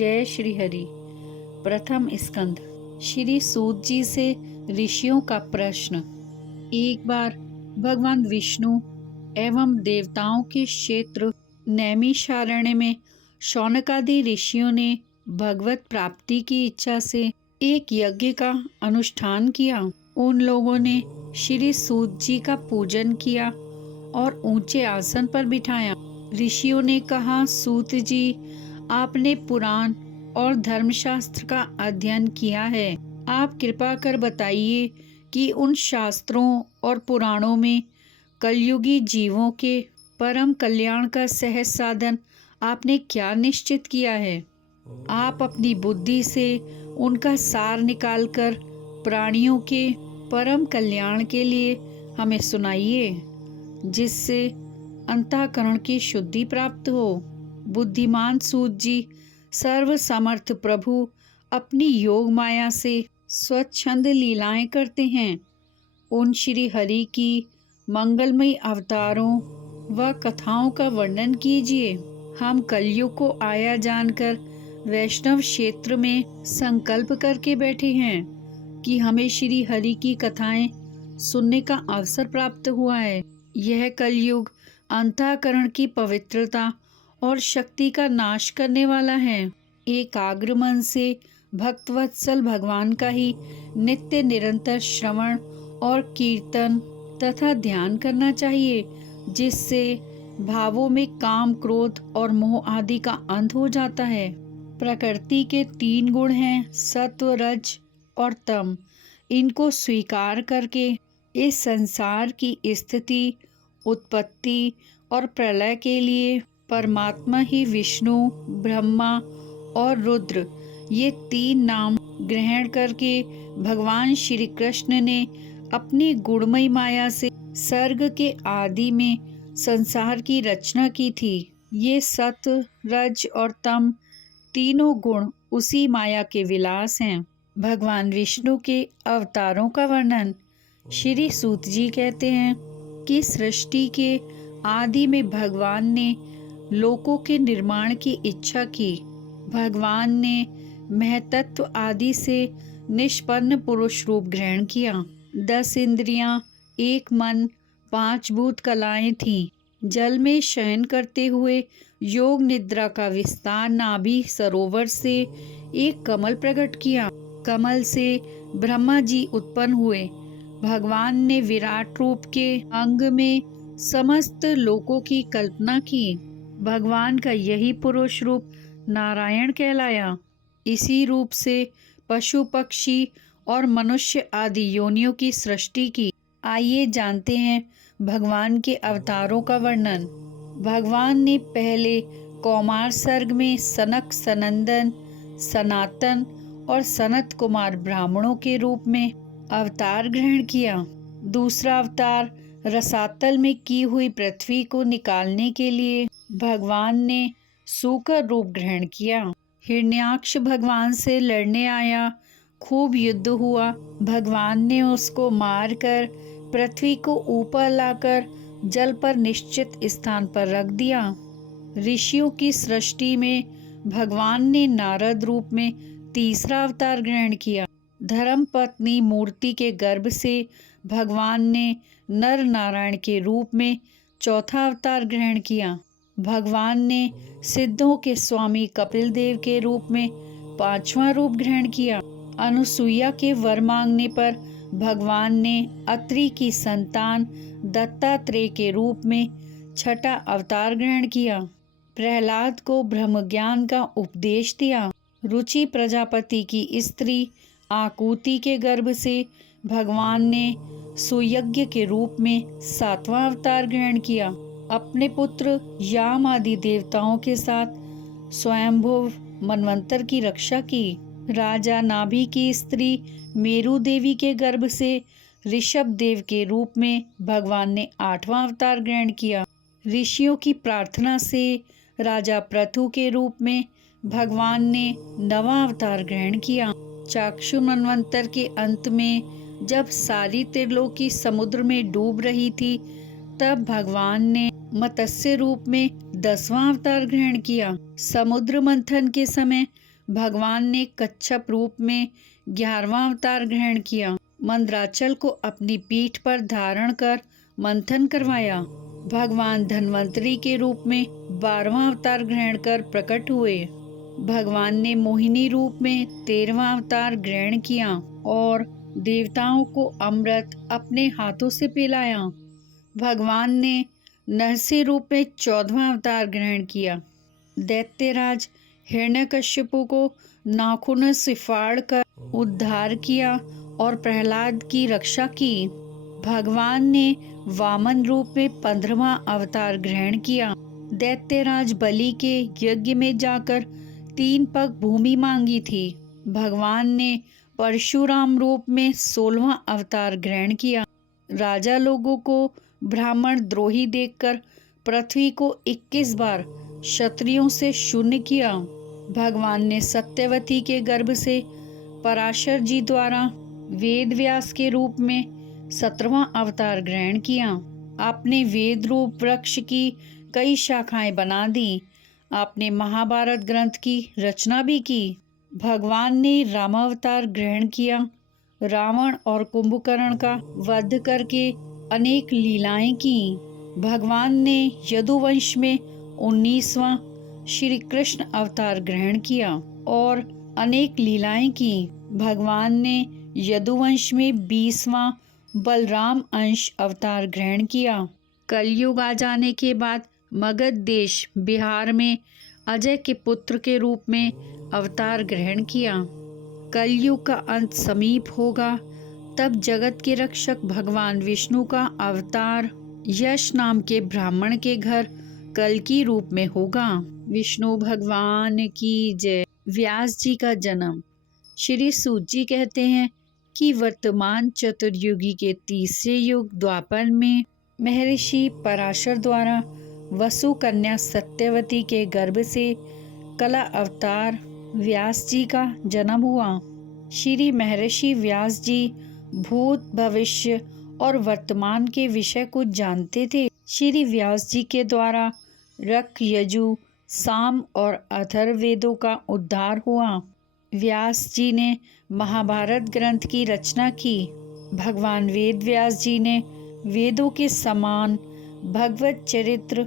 जय श्री हरि। प्रथम स्कंद। श्री सूत जी से ऋषियों का प्रश्न। एक बार भगवान विष्णु एवं देवताओं के क्षेत्र नैमिषारण्य में शौनकादि ऋषियों ने भगवत प्राप्ति की इच्छा से एक यज्ञ का अनुष्ठान किया। उन लोगों ने श्री सूत जी का पूजन किया और ऊंचे आसन पर बिठाया। ऋषियों ने कहा, सूत जी, आपने पुराण और धर्मशास्त्र का अध्ययन किया है। आप कृपा कर बताइए कि उन शास्त्रों और पुराणों में कलयुगी जीवों के परम कल्याण का सहज साधन आपने क्या निश्चित किया है। आप अपनी बुद्धि से उनका सार निकालकर प्राणियों के परम कल्याण के लिए हमें सुनाइए, जिससे अंतःकरण की शुद्धि प्राप्त हो। बुद्धिमान सूत जी, सर्व समर्थ प्रभु अपनी योग माया से स्वच्छंद लीलाएं करते हैं। उन श्री हरि की मंगलमयी अवतारों व कथाओं का वर्णन कीजिए। हम कलयुग को आया जानकर वैष्णव क्षेत्र में संकल्प करके बैठे हैं कि हमें श्री हरि की कथाएं सुनने का अवसर प्राप्त हुआ है। यह कलयुग अंतःकरण की पवित्रता और शक्ति का नाश करने वाला है। एकाग्र मन से भक्तवत्सल भगवान का ही नित्य निरंतर श्रवण और कीर्तन तथा ध्यान करना चाहिए, जिससे भावों में काम, क्रोध और मोह आदि का अंत हो जाता है। प्रकृति के 3 गुण हैं, सत्व, रज और तम। इनको स्वीकार करके इस संसार की स्थिति, उत्पत्ति और प्रलय के लिए परमात्मा ही विष्णु, ब्रह्मा और रुद्र, ये 3 नाम ग्रहण करके भगवान श्री कृष्ण ने अपनी गुणमयी माया से सर्ग के आदि में संसार की रचना की थी। ये सत्व, रज और तम तीनों गुण उसी माया के विलास हैं। भगवान विष्णु के अवतारों का वर्णन। श्री सूत जी कहते हैं कि सृष्टि के आदि में भगवान ने लोकों के निर्माण की इच्छा की। भगवान ने महतत्व आदि से निष्पन्न पुरुष रूप ग्रहण किया। 10 इंद्रियां, 1 मन, 5 भूत कलाएं थीं। जल में शयन करते हुए योग निद्रा का विस्तार नाभि सरोवर से एक कमल प्रकट किया। कमल से ब्रह्मा जी उत्पन्न हुए। भगवान ने विराट रूप के अंग में समस्त लोकों की कल्पना की। भगवान का यही पुरुष रूप नारायण कहलाया। इसी रूप से पशु, पक्षी और मनुष्य आदि योनियों की सृष्टि की। आइए जानते हैं भगवान के अवतारों का वर्णन। भगवान ने पहले कौमार सर्ग में सनक, सनंदन, सनातन और सनत कुमार ब्राह्मणों के रूप में अवतार ग्रहण किया। दूसरा अवतार रसातल में की हुई पृथ्वी को निकालने के लिए भगवान ने सूकर रूप ग्रहण किया। हिरण्याक्ष भगवान से लड़ने आया। खूब युद्ध हुआ। भगवान ने उसको मारकर पृथ्वी को ऊपर लाकर जल पर निश्चित स्थान पर रख दिया। ऋषियों की सृष्टि में भगवान ने नारद रूप में तीसरा अवतार ग्रहण किया। धर्म पत्नी मूर्ति के गर्भ से भगवान ने नर नारायण के रूप में चौथा अवतार ग्रहण किया। भगवान ने सिद्धों के स्वामी कपिल देव के रूप में 5वां रूप ग्रहण किया। अनुसुईया के वर मांगने पर भगवान ने अत्रि की संतान दत्तात्रेय के रूप में 6ठा अवतार ग्रहण किया। प्रहलाद को ब्रह्म ज्ञान का उपदेश दिया। रुचि प्रजापति की स्त्री आकुति के गर्भ से भगवान ने सुयज्ञ के रूप में 7वां अवतार ग्रहण किया। अपने पुत्र याम आदि देवताओं के साथ स्वयंभुव मनवंतर की रक्षा की। राजा नाभि की स्त्री मेरु देवी के गर्भ से ऋषभ देव के रूप में भगवान ने 8वां अवतार ग्रहण किया। ऋषियों की प्रार्थना से राजा पृथु के रूप में भगवान ने 9वां अवतार ग्रहण किया। चाक्षु मनवंतर के अंत में जब सारी त्रिलोकी समुद्र में डूब रही थी, तब भगवान ने मत्स्य रूप में 10वां अवतार ग्रहण किया। समुद्र मंथन के समय भगवान ने कच्छप रूप में 11वां अवतार ग्रहण किया। मंदराचल को अपनी पीठ पर धारण कर मंथन करवाया। भगवान धन्वंतरी के रूप में 12वां अवतार ग्रहण कर प्रकट हुए। भगवान ने मोहिनी रूप में 13वां अवतार ग्रहण किया और देवताओं को अमृत अपने हाथों से पिलाया। भगवान ने नरसिंह रूप में 14वां अवतार ग्रहण किया। दैत्यराज हिरण्यकश्यपु को नाखूनों से फाड़ कर उद्धार किया और प्रहलाद की रक्षा की। भगवान ने वामन रूप में 15वां अवतार ग्रहण किया। दैत्यराज बलि के यज्ञ में जाकर 3 पग भूमि मांगी थी। भगवान ने परशुराम रूप में 16वां अवतार ग्रहण किया। राजा लोगों को ब्राह्मण द्रोही देखकर पृथ्वी को 21 बार क्षत्रियों से शून्य किया। भगवान ने सत्यवती के गर्भ से पराशर जी द्वारा वेद व्यास के रूप में 17वां अवतार ग्रहण किया। आपने वेद रूप वृक्ष की कई शाखाएं बना दी। आपने महाभारत ग्रंथ की रचना भी की। भगवान ने रामावतार ग्रहण किया। रावण और कुंभकर्ण का वध करके अनेक लीलाएं की। भगवान ने यदुवंश में 19वां श्री कृष्ण अवतार ग्रहण किया और अनेक लीलाएं की। भगवान ने यदुवंश में 20वां बलराम अंश अवतार ग्रहण किया। कलयुग आ जाने के बाद मगध देश बिहार में अजय के पुत्र के रूप में अवतार ग्रहण किया। कलयुग का अंत समीप होगा, तब जगत के रक्षक भगवान विष्णु का अवतार यश नाम के ब्राह्मण के घर कल्कि रूप में होगा। विष्णु भगवान की जय। व्यास जी का जन्म। श्री सूत जी कहते हैं कि वर्तमान चतुर्युगी के तीसरे युग द्वापर में महर्षि पराशर द्वारा वसु कन्या सत्यवती के गर्भ से कला अवतार व्यास जी का जन्म हुआ। श्री महर्षि व्यास जी भूत, भविष्य और वर्तमान के विषय को जानते थे। श्री व्यास जी के द्वारा ऋक, यजु, साम और अथर्ववेदों का उद्धार हुआ। व्यास जी ने महाभारत ग्रंथ की रचना की। भगवान वेद व्यास जी ने वेदों के समान भगवत चरित्र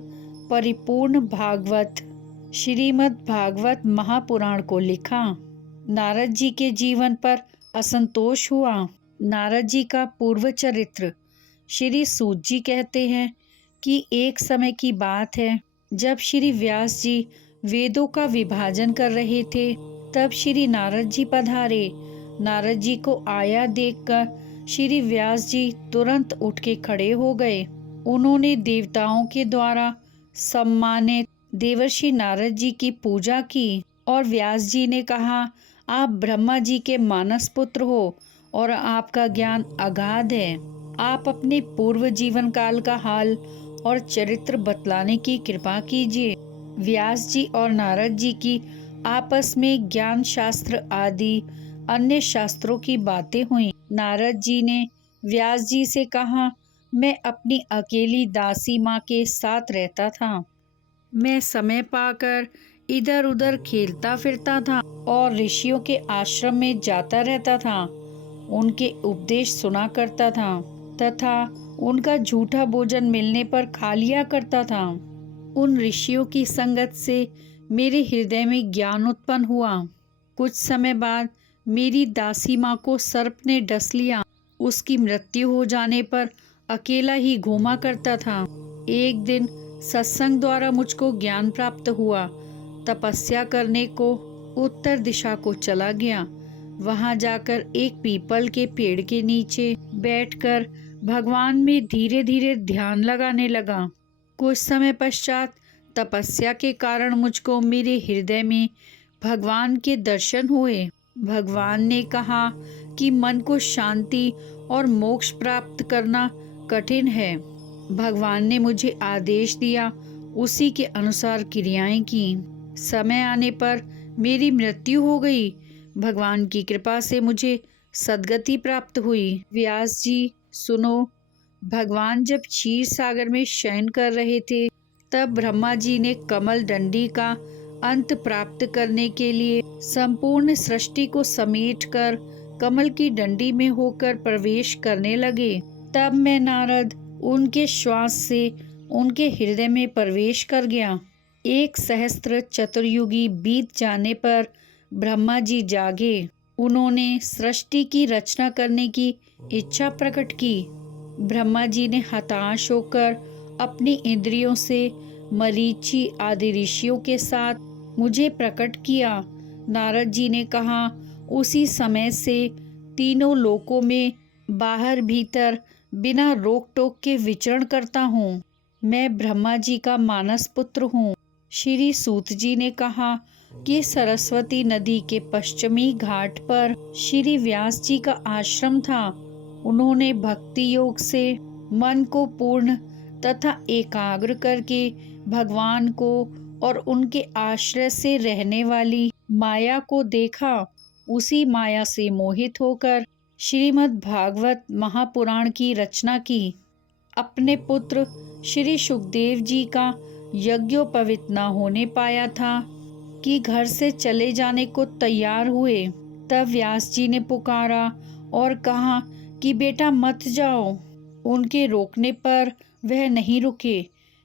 परिपूर्ण भागवत श्रीमद् भागवत महापुराण को लिखा। नारद जी के जीवन पर असंतोष हुआ। नारद जी का पूर्व चरित्र। श्री सूत जी कहते हैं कि एक समय की बात है, जब श्री व्यास जी वेदों का विभाजन कर रहे थे, तब श्री नारद जी पधारे। नारद जी को आया देखकर श्री व्यास जी तुरंत उठ के खड़े हो गए। उन्होंने देवताओं के द्वारा सम्मानित देवर्षि नारद जी की पूजा की और व्यास जी ने कहा, आप ब्रह्मा जी के मानस पुत्र हो और आपका ज्ञान अगाध है। आप अपने पूर्व जीवन काल का हाल और चरित्र बतलाने की कृपा कीजिए। व्यास जी और नारद जी की आपस में ज्ञान शास्त्र आदि अन्य शास्त्रों की बातें हुई। नारद जी ने व्यास जी से कहा, मैं अपनी अकेली दासी माँ के साथ रहता था। मैं समय पाकर इधर उधर खेलता फिरता था और ऋषियों के आश्रम में जाता रहता था। उनके उपदेश सुना करता था तथा उनका झूठा भोजन मिलने पर खा लिया करता था। उन ऋषियों की संगत से मेरे हृदय में ज्ञान उत्पन्न हुआ। कुछ समय बाद मेरी दासी माँ को सर्प ने डस लिया। उसकी मृत्यु हो जाने पर अकेला ही घूमा करता था। एक दिन सत्संग द्वारा मुझको ज्ञान प्राप्त हुआ। तपस्या करने को उत्तर दिशा को चला गया। वहां जाकर एक पीपल के पेड़ के नीचे बैठकर भगवान में धीरे धीरे ध्यान लगाने लगा। कुछ समय पश्चात तपस्या के कारण मुझको मेरे हृदय में भगवान के दर्शन हुए। भगवान ने कहा कि मन को शांति और मोक्ष प्राप्त करना कठिन है। भगवान ने मुझे आदेश दिया, उसी के अनुसार क्रियाएं की। समय आने पर मेरी मृत्यु हो गई। भगवान की कृपा से मुझे सद्गति प्राप्त हुई। व्यास जी सुनो, भगवान जब क्षीर सागर में शयन कर रहे थे, तब ब्रह्मा जी ने कमल डंडी का अंत प्राप्त करने के लिए संपूर्ण सृष्टि को समेटकर कमल की डंडी में होकर प्रवेश करने लगे। तब मैं नारद उनके श्वास से उनके हृदय में प्रवेश कर गया। 1 सहस्त्र चतुर्युगी बीत जाने पर ब्रह्मा जी जागे। उन्होंने सृष्टि की रचना करने की इच्छा प्रकट की। ब्रह्मा जी ने हताश होकर अपनी इंद्रियों से मरीचि आदि ऋषियों के साथ मुझे प्रकट किया। नारद जी ने कहा, उसी समय से तीनों लोकों में बाहर भीतर बिना रोक टोक के विचरण करता हूँ। मैं ब्रह्मा जी का मानस पुत्र हूँ। श्री सूत जी ने कहा कि सरस्वती नदी के पश्चिमी घाट पर श्री व्यास जी का आश्रम था। उन्होंने भक्ति योग से मन को पूर्ण तथा एकाग्र करके भगवान को और उनके आश्रय से रहने वाली माया को देखा। उसी माया से मोहित होकर श्रीमद् भागवत महापुराण की रचना की। अपने पुत्र श्री सुखदेव जी का यज्ञोपवीत न होने पाया था कि घर से चले जाने को तैयार हुए। तब व्यास जी ने पुकारा और कहा कि बेटा मत जाओ। उनके रोकने पर वह नहीं रुके।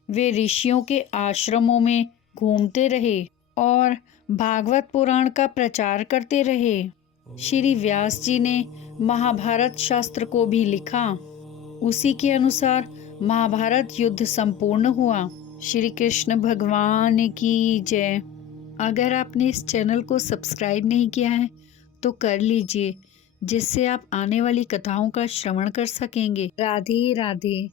वे ऋषियों के आश्रमों में घूमते रहे और भागवत पुराण का प्रचार करते रहे। श्री व्यास जी ने महाभारत शास्त्र को भी लिखा। उसी के अनुसार महाभारत युद्ध संपूर्ण हुआ। श्री कृष्ण भगवान की जय। अगर आपने इस चैनल को सब्सक्राइब नहीं किया है तो कर लीजिए, जिससे आप आने वाली कथाओं का श्रवण कर सकेंगे। राधे राधे।